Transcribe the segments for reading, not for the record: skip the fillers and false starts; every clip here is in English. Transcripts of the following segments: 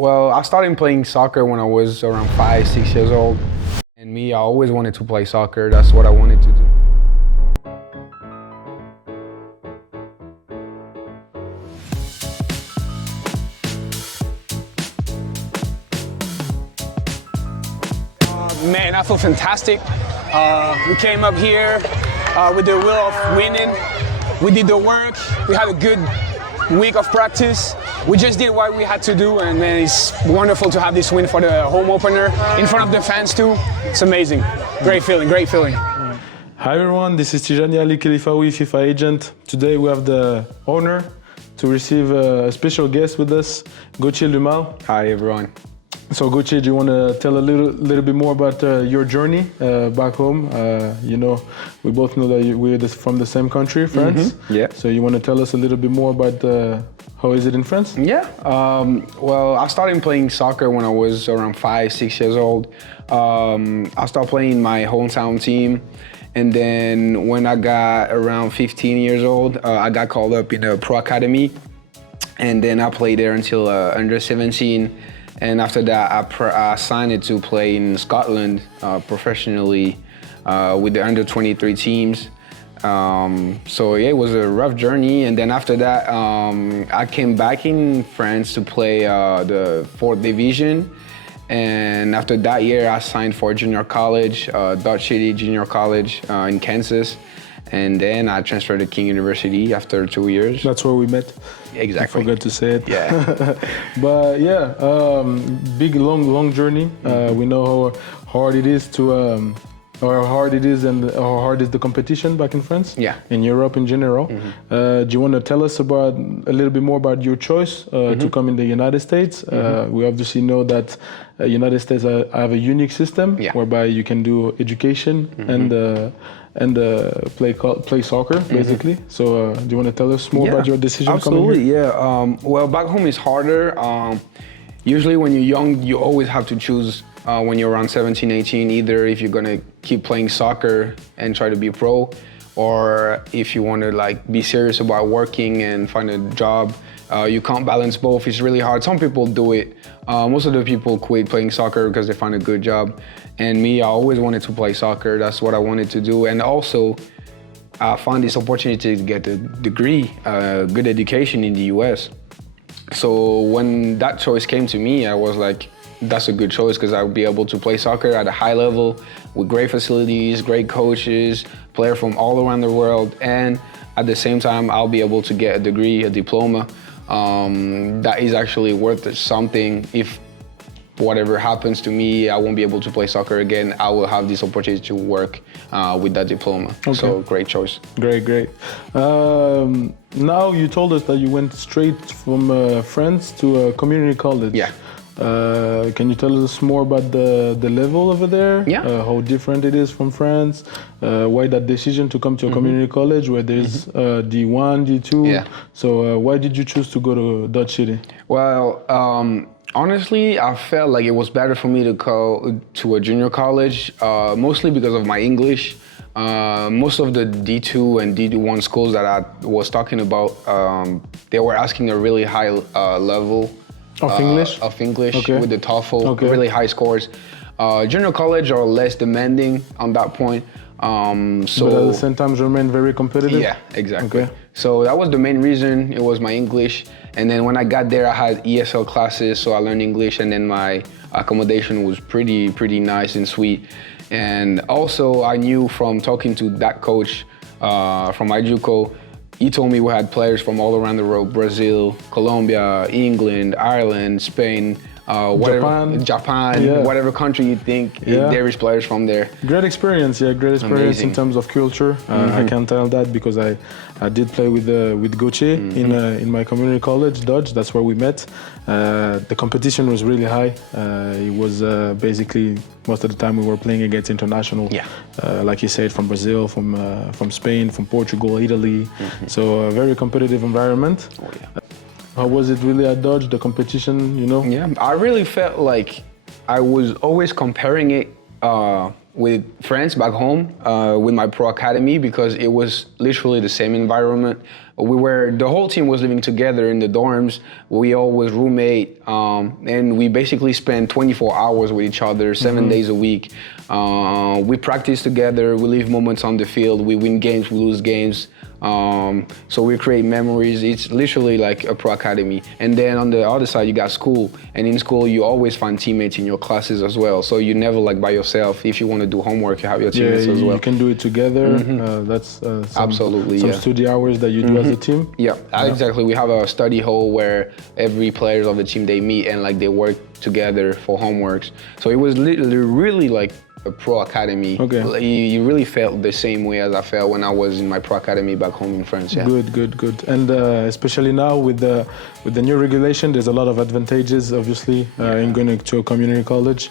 Well, I started playing soccer when I was around 5, 6 years old. And me, I always wanted to play soccer. That's what I wanted to do. Man, I feel fantastic. We came up here with the will of winning. We did the work. We had a good week of practice. We just did what we had to do, and man, it's wonderful to have this win for the home opener in front of the fans too. It's amazing. Great feeling, great feeling. Hi everyone, this is Tijani Ali Khalifawi, FIFA agent. Today we have the honor to receive a special guest with us, Gauthier Lumale. Hi, everyone. So Gauthier, do you want to tell a little bit more about your journey back home? We both know that we're from the same country, France. Mm-hmm. Yeah. So you want to tell us a little bit more about how is it in France? Yeah. Well, I started playing soccer when I was around 5, 6 years old. I started playing my hometown team. And then when I got around 15 years old, I got called up in a pro academy. And then I played there until under 17. And after that, I signed to play in Scotland professionally with the under 23 teams. So yeah, it was a rough journey. And then after that, I came back in France to play the 4th division. And after that year, I signed for junior college, Dutch City Junior College in Kansas. And then I transferred to King University after 2 years. That's where we met. Exactly. I forgot to say it. Yeah. But yeah, big, long journey. We know how hard it is and how hard is the competition back in France. Yeah. In Europe in general. Do you want to tell us a little bit more about your choice to come in the United States? We obviously know that United States have a unique system whereby you can do education and play soccer, basically. So do you want to tell us more about your decision coming here? Yeah. Well, back home is harder. Usually when you're young, you always have to choose when you're around 17, 18, either if you're gonna keep playing soccer and try to be pro, or if you want to be serious about working and find a job. You can't balance both. It's really hard. Some people do it. Most of the people quit playing soccer because they find a good job. And me, I always wanted to play soccer. That's what I wanted to do. And also, I found this opportunity to get a degree, good education in the US. So when that choice came to me, I was like, that's a good choice because I'll be able to play soccer at a high level with great facilities, great coaches, players from all around the world. And at the same time, I'll be able to get a degree, a diploma. That is actually worth something. If whatever happens to me, I won't be able to play soccer again, I will have this opportunity to work with that diploma. Okay. So great choice. Great. Now you told us that you went straight from France to a community college. Yeah. Can you tell us more about the level over there? Yeah. How different it is from France? Why that decision to come to a community college where there's D1, D2? Yeah. So why did you choose to go to Dutch City? Well, honestly, I felt like it was better for me to go to a junior college, mostly because of my English. Most of the D2 and D1 schools that I was talking about, they were asking a really high level of English? Of English, okay. With the TOEFL, really high scores. Junior college are less demanding on that point. But at the same time remain very competitive? Yeah, exactly. Okay. So that was the main reason. It was my English. And then when I got there, I had ESL classes, so I learned English, and then my accommodation was pretty nice and sweet. And also I knew from talking to that coach from Ijuco, he told me we had players from all around the world: Brazil, Colombia, England, Ireland, Spain, Japan, whatever country you think, there is players from there. Great experience, in terms of culture. I can tell that because I did play with Gauthier in my community college, Dutch. That's where we met. The competition was really high. It was basically most of the time we were playing against international. Like you said, from Brazil, from Spain, from Portugal, Italy. So a very competitive environment. Oh, yeah. How was it really at Dodge, the competition, Yeah, I really felt like I was always comparing it with France back home, with my pro academy, because it was literally the same environment. the whole team was living together in the dorms. We all was roommate, and we basically spent 24 hours with each other, 7 days a week. We practice together, we leave moments on the field, we win games, we lose games. So we create memories. It's literally like a pro academy. And then on the other side, you got school. And in school, you always find teammates in your classes as well. So you're never like by yourself. If you want to do homework, you have your teammates as well. You can do it together. That's Absolutely, some study hours that you do as a team. Yeah, exactly. We have a study hall where every players of the team, they meet and like they work together for homeworks. So it was literally really like a pro academy. Okay. Like, you really felt the same way as I felt when I was in my pro academy back home in France. Yeah. Good. And especially now with the new regulation, there's a lot of advantages, obviously, in going to a community college.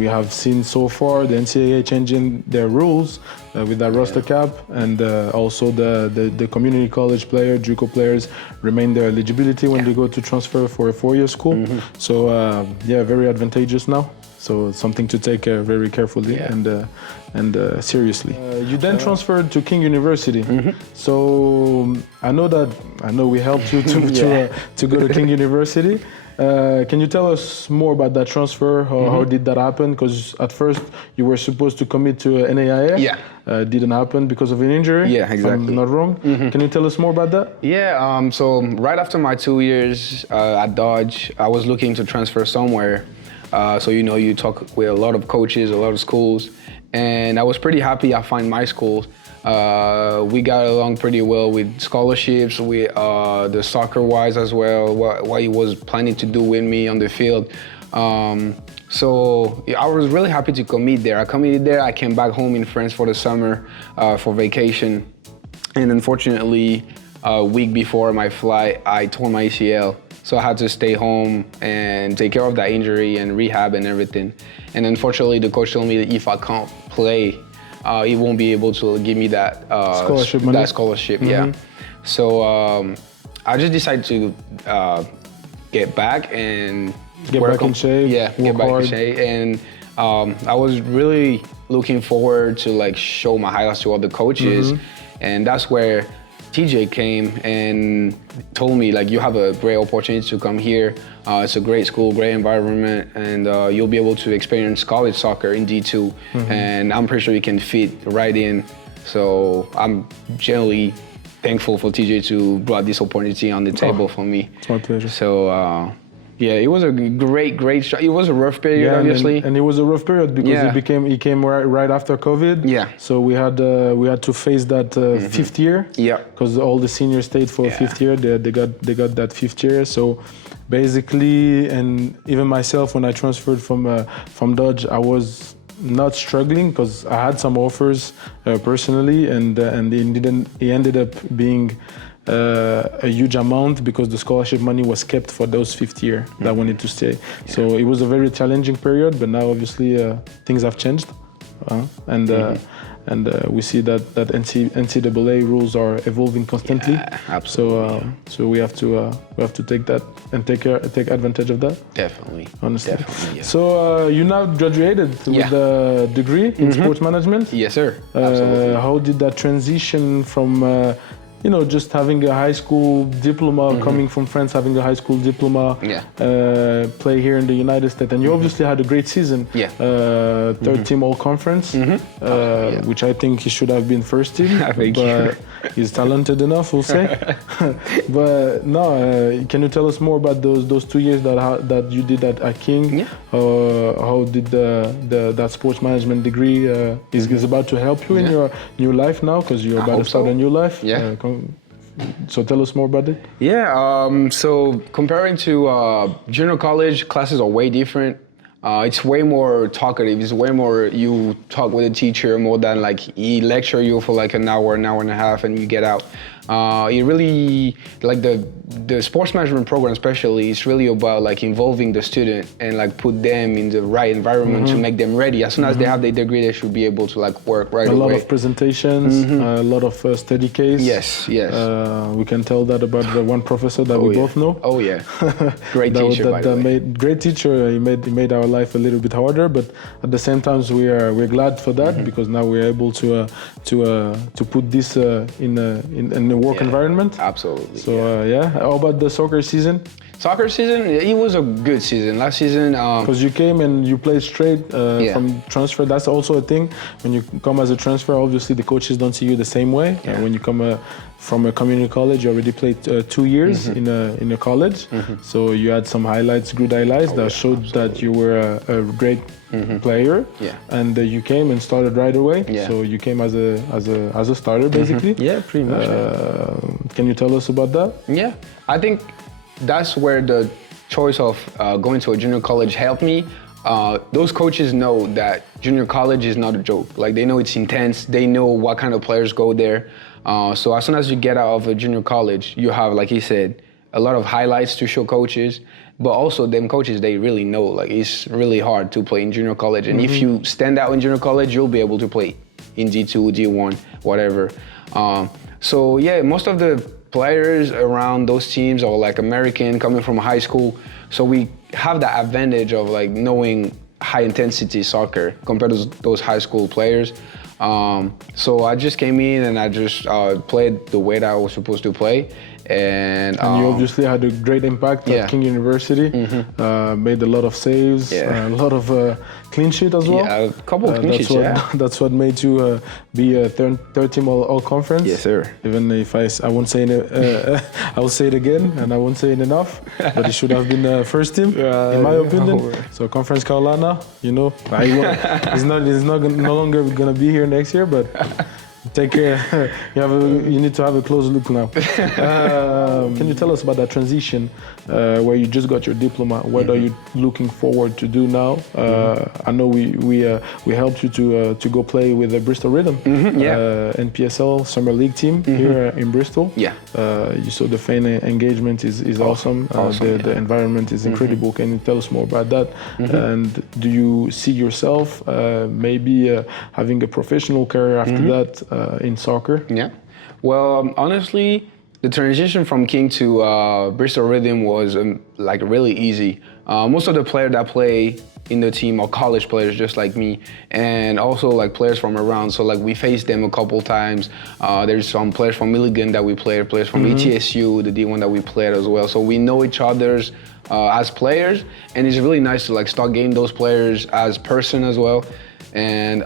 We have seen so far the NCAA changing their rules with that roster cap, and also the community college player, JUCO players, remain their eligibility when they go to transfer for a 4-year school. So very advantageous now. So it's something to take very carefully and seriously. You then transferred to King University. So I know we helped you to go to King University. Can you tell us more about that transfer? How did that happen? Because at first you were supposed to commit to NAIA. Yeah. Didn't happen because of an injury. Yeah, exactly. If I'm not wrong. Can you tell us more about that? Yeah. So right after my 2 years at Dodge, I was looking to transfer somewhere. So you talk with a lot of coaches, a lot of schools, and I was pretty happy I found my school. We got along pretty well with scholarships, with the soccer-wise as well, what he was planning to do with me on the field. So I was really happy to commit there. I committed there, I came back home in France for the summer for vacation, and unfortunately, a week before my flight, I tore my ACL. So I had to stay home and take care of that injury and rehab and everything. And unfortunately, the coach told me that if I can't play, he won't be able to give me that scholarship money. That scholarship, yeah. So I just decided to get back and get back in shape. Yeah, get back in shape. And I was really looking forward to like show my highlights to other coaches, and that's where TJ came and told me like, you have a great opportunity to come here. It's a great school, great environment, and you'll be able to experience college soccer in D2. And I'm pretty sure you can fit right in. So I'm generally thankful for TJ to brought this opportunity on the table for me. It's my pleasure. So it was a great shot. It was a rough period, obviously. And it was a rough period because he came right after COVID. Yeah. So we had to face that fifth year. Yeah. Because all the seniors stayed for fifth year. They got that fifth year. So basically, and even myself, when I transferred from Dodge, I was not struggling because I had some offers personally, and it ended up being a huge amount because the scholarship money was kept for those fifth year that wanted to stay. So it was a very challenging period, but now obviously things have changed, and we see that NCAA rules are evolving constantly. Yeah, absolutely. So we have to take that and take advantage of that. Definitely. Honestly. Definitely, yeah. So you now graduated with a degree in sports management. Yes, sir. Absolutely. How did that transition from just having a high school diploma, coming from France, having a high school diploma, play here in the United States, and you obviously had a great season. Yeah. Third team all conference, which I think he should have been first team. But he's talented enough, we'll say. But no, can you tell us more about those 2 years that you did at King? Yeah. How did that sports management degree is about to help you in your new life now, because you're about to start a new life? Yeah. So tell us more about it. Yeah, so comparing to junior college, classes are way different. It's way more talkative. It's way more you talk with the teacher more than like he lecture you for like an hour and a half and you get out. It really, like the sports management program especially, is really about like involving the student and like put them in the right environment to make them ready. As soon as they have their degree, they should be able to like work right away. A lot of presentations, a lot of study case. Yes. We can tell that about the one professor that we both know. Oh yeah, great teacher by the way. Great teacher. He made our our life a little bit harder, but at the same time we're glad for that because now we're able to put this in a work environment. Absolutely. So how about the soccer season? Soccer season, it was a good season. Last season, because you came and you played straight from transfer. That's also a thing. When you come as a transfer, obviously the coaches don't see you the same way. And when you come from a community college, you already played 2 years in a college. So you had some highlights, good highlights that showed that you were a great player. And you came and started right away. So you came as a starter basically. Yeah, pretty much. Can you tell us about that? Yeah, I think that's where the choice of going to a junior college helped me. Those coaches know that junior college is not a joke. Like, they know it's intense. They know what kind of players go there. So as soon as you get out of a junior college, you have, like he said, a lot of highlights to show coaches. But also, them coaches, they really know, like, it's really hard to play in junior college. And if you stand out in junior college, you'll be able to play in D2, D1, whatever. So yeah, most of the players around those teams are like American, coming from high school. So we have that advantage of like knowing high intensity soccer compared to those high school players. So I just came in and I just played the way that I was supposed to play. And you obviously had a great impact at King University. Made a lot of saves, a lot of clean sheet as well. Yeah, a couple of clean sheets, That's what made you be a third team all conference. Yes, sir. Even if I won't say it, I will say it again, and I won't say it enough. But it should have been first team, in my opinion. So Conference Carolina, you know, he's no longer gonna be here next year, but. Take care. You need to have a close look now. Can you tell us about that transition where you just got your diploma? What are you looking forward to do now? I know we helped you to go play with the Bristol Rhythm, NPSL Summer League team here in Bristol. You saw the fan engagement is awesome. The environment is incredible. Can you tell us more about that? And do you see yourself maybe having a professional career after that? In soccer? Yeah. Well, honestly, the transition from King to Bristol Rhythm was like really easy. Most of the players that play in the team are college players just like me, and also like players from around. So like we faced them a couple times. There's some players from Milligan that we played, players from ETSU, the D1 that we played as well. So we know each other's as players, and it's really nice to like start getting those players as person as well. And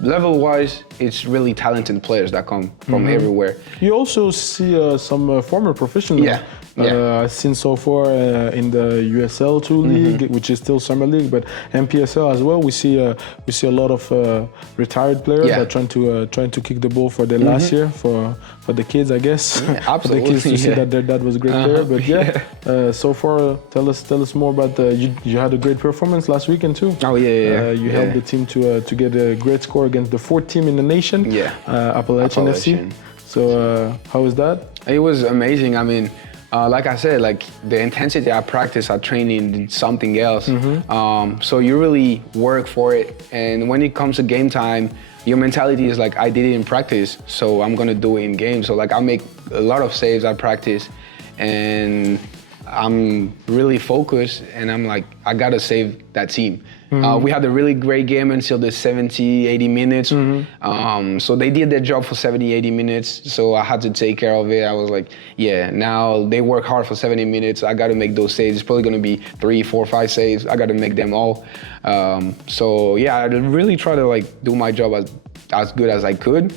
level-wise, it's really talented players that come from everywhere. You also see some former professionals. I've seen so far in the USL 2 league, which is still summer league, but NPSL as well. We see a lot of retired players that are trying to kick the ball for their last year for the kids, I guess. Absolutely. For the kids to see that their dad was a great player. But so far, tell us more about you had a great performance last weekend too. You helped the team to get a great score against the 4th team in the nation, Appalachian FC. So how was that? It was amazing. I mean, like I said, like the intensity I practice at training is something else. So you really work for it. And when it comes to game time, your mentality is like, I did it in practice, so I'm gonna do it in game. So like I make a lot of saves at practice, and I'm really focused, and I'm like, I gotta save that team. We had a really great game until the 70, 80 minutes. So they did their job for 70, 80 minutes. So I had to take care of it. I was like, now they work hard for 70 minutes. I got to make those saves. It's probably going to be 3, 4, 5 saves. I got to make them all. So I really try to like do my job as good as I could.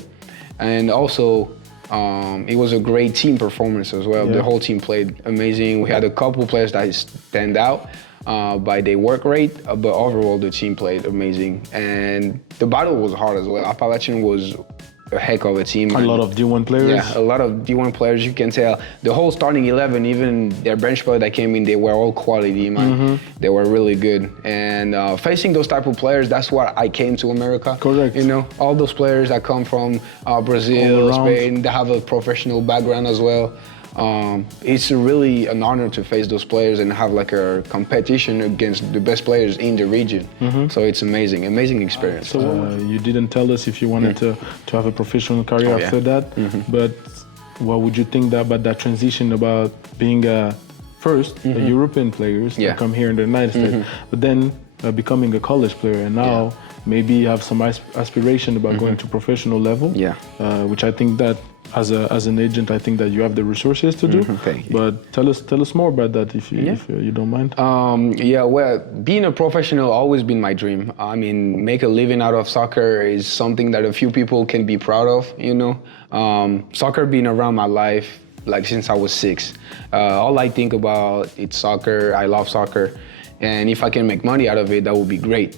And also, it was a great team performance as well. The whole team played amazing. We had a couple players that stand out by their work rate, but overall the team played amazing. And the battle was hard as well. Appalachian was a heck of a team. A lot of D1 players. Yeah, a lot of D1 players. You can tell the whole starting 11, even their bench player that came in, they were all quality, man. They were really good. And facing those type of players, that's what I came to America. Correct. You know, all those players that come from Brazil, Spain, they have a professional background as well. It's really an honor to face those players and have like a competition against the best players in the region. So it's amazing experience. So you didn't tell us if you wanted to have a professional career after that, but what would you think about that transition about being first the European players that come here in the United States, but then becoming a college player, and now maybe you have some aspiration about going to professional level. Yeah. Which I think that as an agent, I think that you have the resources to do. Thank you. But tell us more about that if you don't mind. Well, being a professional always been my dream. I mean, make a living out of soccer is something that a few people can be proud of, you know. Soccer been around my life like since I was 6. All I think about is soccer. I love soccer, and if I can make money out of it, that would be great.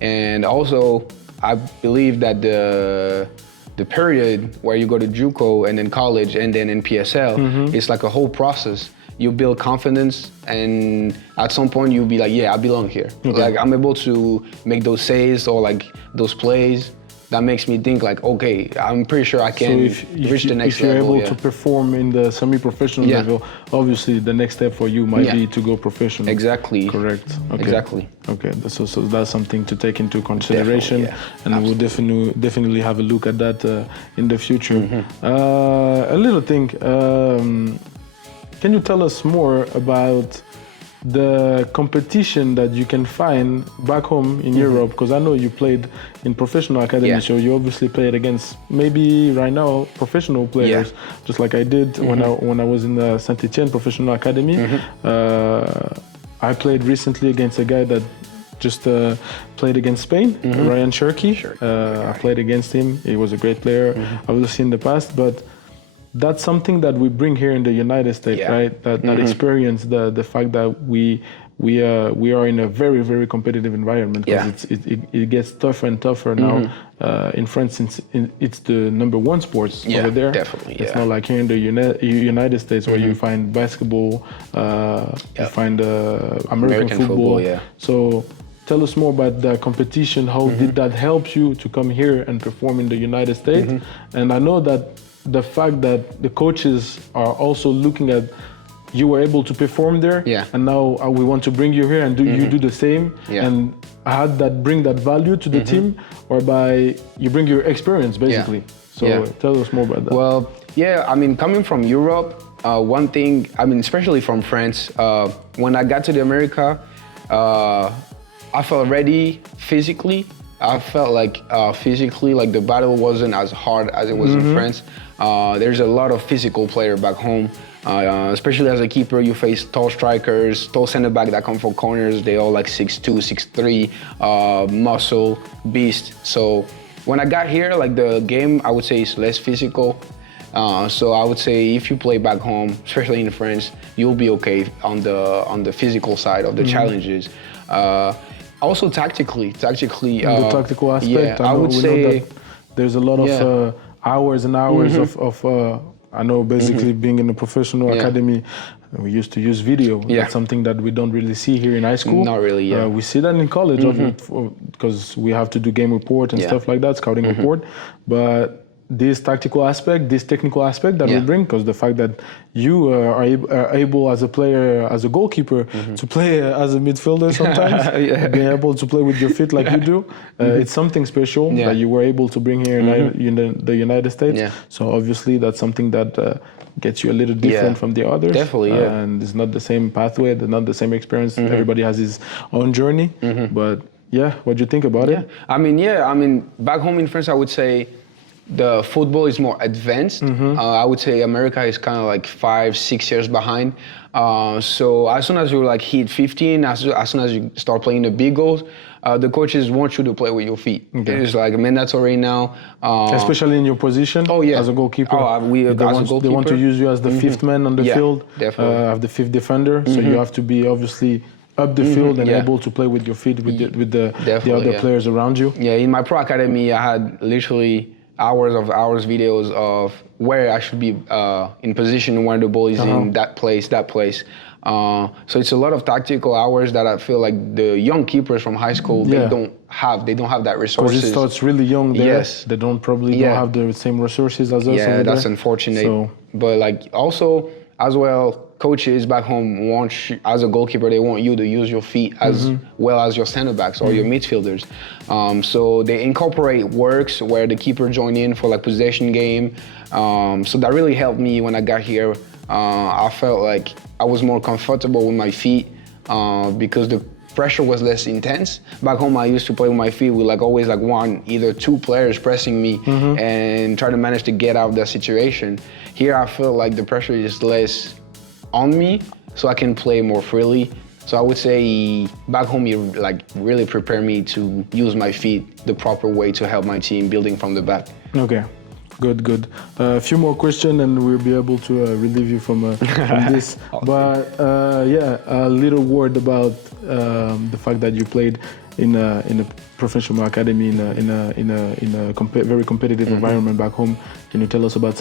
And also, I believe that the period where you go to JUCO and then college and then NPSL, it's like a whole process. You build confidence, and at some point you'll be like, yeah, I belong here. Like I'm able to make those saves or like those plays. That makes me think like, okay, I'm pretty sure I can reach the next level. If you're able to perform in the semi-professional level, obviously the next step for you might be to go professional. Exactly. Correct. Okay. Exactly. Okay, so that's something to take into consideration, and Absolutely. we'll definitely have a look at that in the future. A little thing, can you tell us more about the competition that you can find back home in Europe? Because I know you played in professional academy, so you obviously played against maybe right now professional players, just like I did when I was in the Saint-Etienne professional academy. I played recently against a guy that just played against Spain, Ryan Cherky. I played against him. He was a great player, obviously in the past, but that's something that we bring here in the United States, right? That experience, the fact that we are in a very, very competitive environment, because it gets tougher and tougher now. In France, since it's the #1 sports over there. Definitely. It's not like here in the United States where you find basketball, you find American football. So tell us more about the competition. How did that help you to come here and perform in the United States? And I know that the fact that the coaches are also looking at you were able to perform there, and now we want to bring you here and you do the same, and had that bring that value to the team, whereby you bring your experience basically. So tell us more about that. Well, I mean, coming from Europe, one thing, I mean, especially from France, when I got to the America, I felt ready physically. I felt like physically, like the battle wasn't as hard as it was in France. There's a lot of physical player back home, especially as a keeper. You face tall strikers, tall center back that come from corners. They all like 6'2", 6'3", muscle, beast. So when I got here, like the game, I would say is less physical. So I would say if you play back home, especially in France, you'll be okay on the physical side of the challenges. Also tactically. The tactical aspect, I would say that there's a lot of hours and hours of I know basically being in a professional academy, we used to use video. That's something that we don't really see here in high school. Not really, we see that in college, because we have to do game report and stuff like that, scouting report. But this tactical aspect, this technical aspect that we bring, because the fact that you are able as a player, as a goalkeeper, to play as a midfielder sometimes, being able to play with your feet like you do, it's something special that you were able to bring here in the United States. So obviously that's something that gets you a little different from the others. Definitely, and it's not the same pathway, not the same experience. Everybody has his own journey. But what do you think about it? I mean, back home in France, I would say the football is more advanced. I would say America is kind of like 5-6 years behind. So as soon as you like hit 15, as soon as you start playing the big goals, the coaches want you to play with your feet. It's like mandatory now. Especially in your position as a goalkeeper. They want to use you as the fifth man on the field, have the fifth defender. So you have to be obviously up the field and able to play with your feet with the other players around you. In my pro academy, I had literally hours videos of where I should be in position, where the ball is in that place. So it's a lot of tactical hours that I feel like the young keepers from high school they don't have that resources. Because it starts really young there. They don't have the same resources as us. Yeah, that's unfortunate. So. But like also as well, coaches back home want as a goalkeeper, they want you to use your feet as well as your center backs or your midfielders. So they incorporate works where the keeper join in for like possession game. So that really helped me when I got here. I felt like I was more comfortable with my feet because the pressure was less intense. Back home, I used to play with my feet with like always like one, either two players pressing me and try to manage to get out of that situation. Here, I feel like the pressure is less on me, so I can play more freely. So I would say back home, you like really prepare me to use my feet the proper way to help my team building from the back. Okay. Good. A few more questions and we'll be able to relieve you from this. But a little word about the fact that you played in a professional academy in a very competitive environment back home. Can you tell us about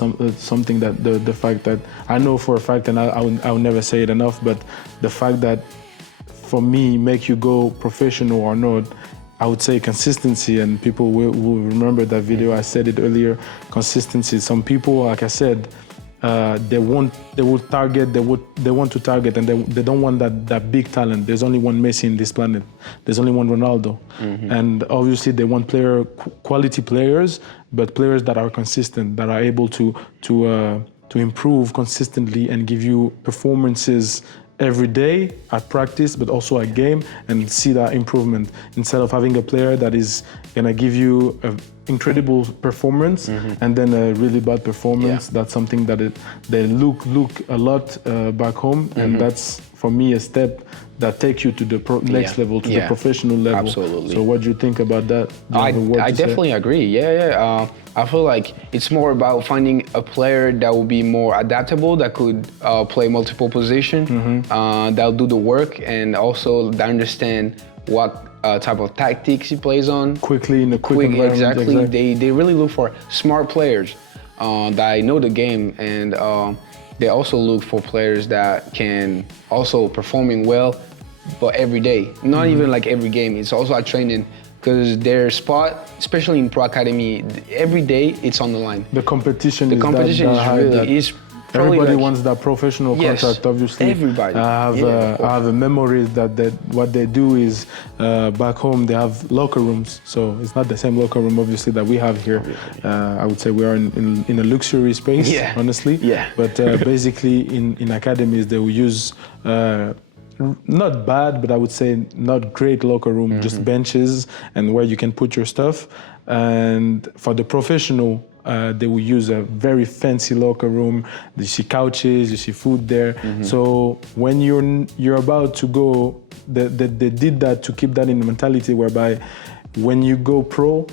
something that the fact that I know for a fact, and I'll never say it enough, but the fact that for me make you go professional or not, I would say consistency, and people will remember that video. I said it earlier, consistency. Some people, like I said, they want to target, and they don't want that big talent. There's only one Messi in this planet. There's only one Ronaldo. And obviously they want quality players, but players that are consistent, that are able to improve consistently and give you performances every day at practice, but also at game, and see that improvement, instead of having a player that is gonna give you an incredible performance and then a really bad performance. That's something that they look a lot back home, and that's for me a step that takes you to the next level, to the professional level. Absolutely. So what do you think about that? I definitely agree. I feel like it's more about finding a player that will be more adaptable, that could play multiple positions, that'll do the work, and also that understand what type of tactics he plays on. Quickly, in a quick environment. Exactly. They really look for smart players that know the game, and they also look for players that can also performing well, but every day. Not even like every game. It's also a training, because their spot, especially in Pro Academy, every day it's on the line. The competition is really is. Everybody wants that professional contract, obviously. Everybody. I have a memory that what they do is back home they have locker rooms. So it's not the same locker room, obviously, that we have here. I would say we are in a luxury space, honestly. But basically in academies they will use not bad, but I would say not great locker room, just benches and where you can put your stuff. And for the professional, they will use a very fancy locker room. You see couches, you see food there. So when you're about to go, they did that to keep that in the mentality whereby when you go pro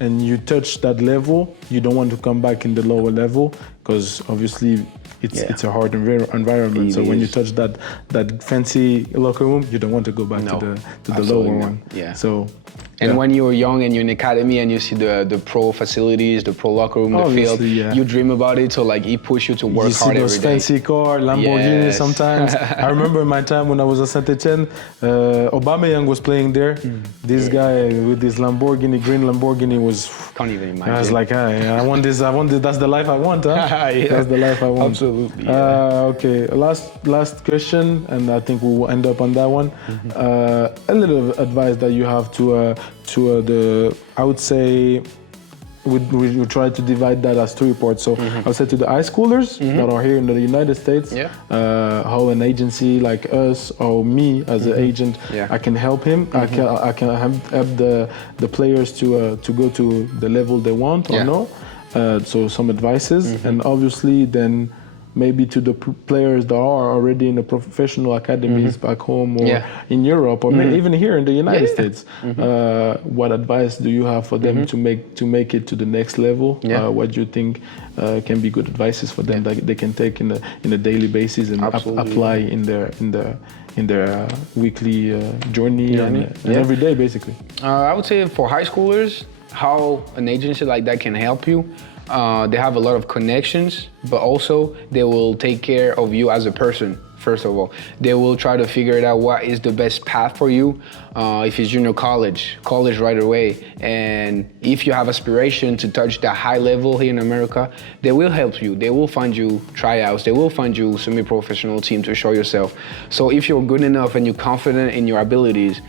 and you touch that level, you don't want to come back in the lower level, because obviously it's a hard environment. So when you touch that fancy locker room, you don't want to go back to the lower one. So. And when you're young and you're in academy and you see the pro facilities, the pro locker room, the field, you dream about it. So like it pushes you to work hard every day. You see those fancy cars, Lamborghini sometimes. I remember my time when I was at Saint-Etienne, Aubameyang was playing there. This guy with this Lamborghini, green Lamborghini was... Can't even imagine. I was like, hey, I want this, that's the life I want, huh? That's the life I want. Absolutely. Okay, last question, and I think we will end up on that one. A little advice that you have to I would say, we try to divide that as two reports. So I would say to the high schoolers that are here in the United States, how an agency like us or me as an agent, I can help him. I can help the players to go to the level they want or no. So some advices, and obviously then maybe to the players that are already in the professional academies back home or in Europe, or maybe even here in the United States. What advice do you have for them to make it to the next level? What do you think can be good advices for them that they can take in a daily basis and apply in their weekly journey and every day, basically? I would say for high schoolers, how an agency like that can help you. They have a lot of connections, but also they will take care of you as a person. First of all, they will try to figure it out what is the best path for you. If it's junior college right away. And if you have aspiration to touch that high level here in America, they will help you. They will find you tryouts. They will find you semi-professional team to show yourself. So if you're good enough and you're confident in your abilities,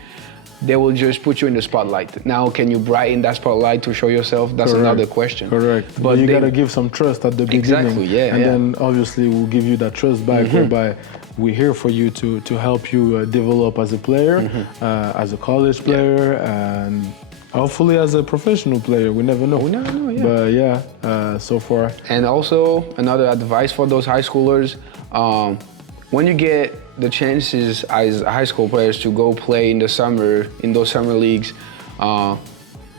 they will just put you in the spotlight. Now, can you brighten that spotlight to show yourself? That's another question. Correct. But you gotta give some trust at the beginning. Exactly, yeah. And then obviously we'll give you that trust back, whereby we're here for you to help you develop as a player, as a college player, and hopefully as a professional player. We never know. We never know, yeah. But yeah, so far. And also, another advice for those high schoolers, when you get the chances as high school players to go play in the summer, in those summer leagues,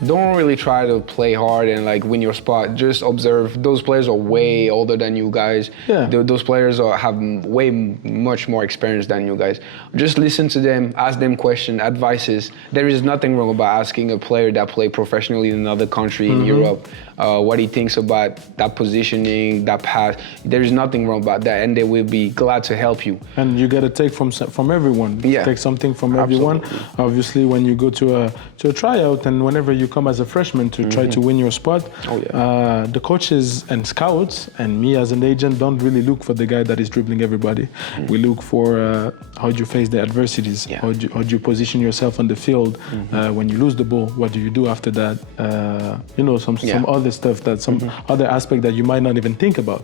don't really try to play hard and like win your spot. Just observe. Those players are way older than you guys. Yeah. Those players have way much more experience than you guys. Just listen to them, ask them questions, advices. There is nothing wrong about asking a player that played professionally in another country in Europe what he thinks about that positioning, that pass. There is nothing wrong about that, and they will be glad to help you. And you got to take from everyone. Yeah. Take something from everyone. Obviously, when you go to a tryout and whenever you come as a freshman to try to win your spot, the coaches and scouts and me as an agent don't really look for the guy that is dribbling everybody. We look for how do you face the adversities, how do you position yourself on the field when you lose the ball, what do you do after that, some other stuff, that some other aspect that you might not even think about.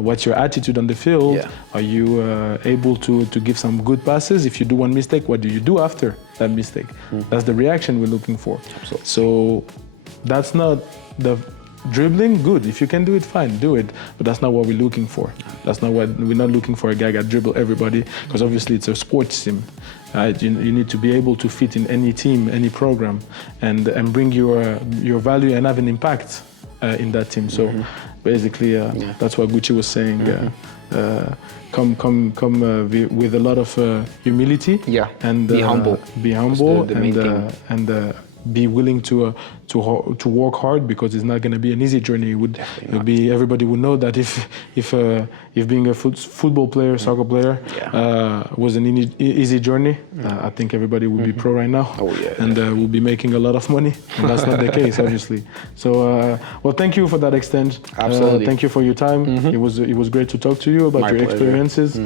What's your attitude on the field? Are you able to give some good passes? If you do one mistake, what do you do after that mistake? That's the reaction we're looking for. Absolutely. So that's not the dribbling. Good, if you can do it, fine, do it. But that's not what we're looking for. That's not what we're not looking for. A guy that dribble everybody, because obviously it's a sports team. Right? You need to be able to fit in any team, any program, and bring your value and have an impact in that team. So basically, that's what Gauthier was saying. Come with a lot of humility. And be humble. Be humble. That's the main thing. And be willing to work hard, because it's not going to be an easy journey. Everybody would know that if being a football player, soccer player, was an easy journey, I think everybody would be pro right now, and will be making a lot of money. And that's not the case, obviously. So, well, thank you for that exchange. Absolutely. Thank you for your time. It was great to talk to you about your experiences.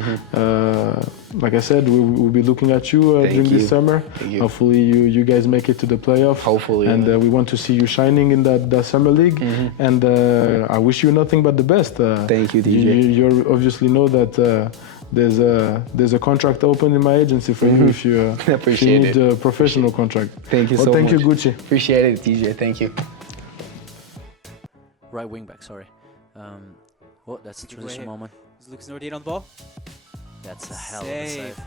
Like I said, we'll be looking at you during this summer. Hopefully, you guys make it to the playoff. Hopefully, and we want to see you shining in that summer league. And I wish you nothing but the best. Thank you, DJ. You obviously know that there's a contract open in my agency for you if you need a professional contract. Thank you so much. Thank you, Gauthier. Appreciate it, DJ. Thank you. Right wing back, sorry. That's a transition moment. Is Lucas Nordier on the ball? That's a hell of a save.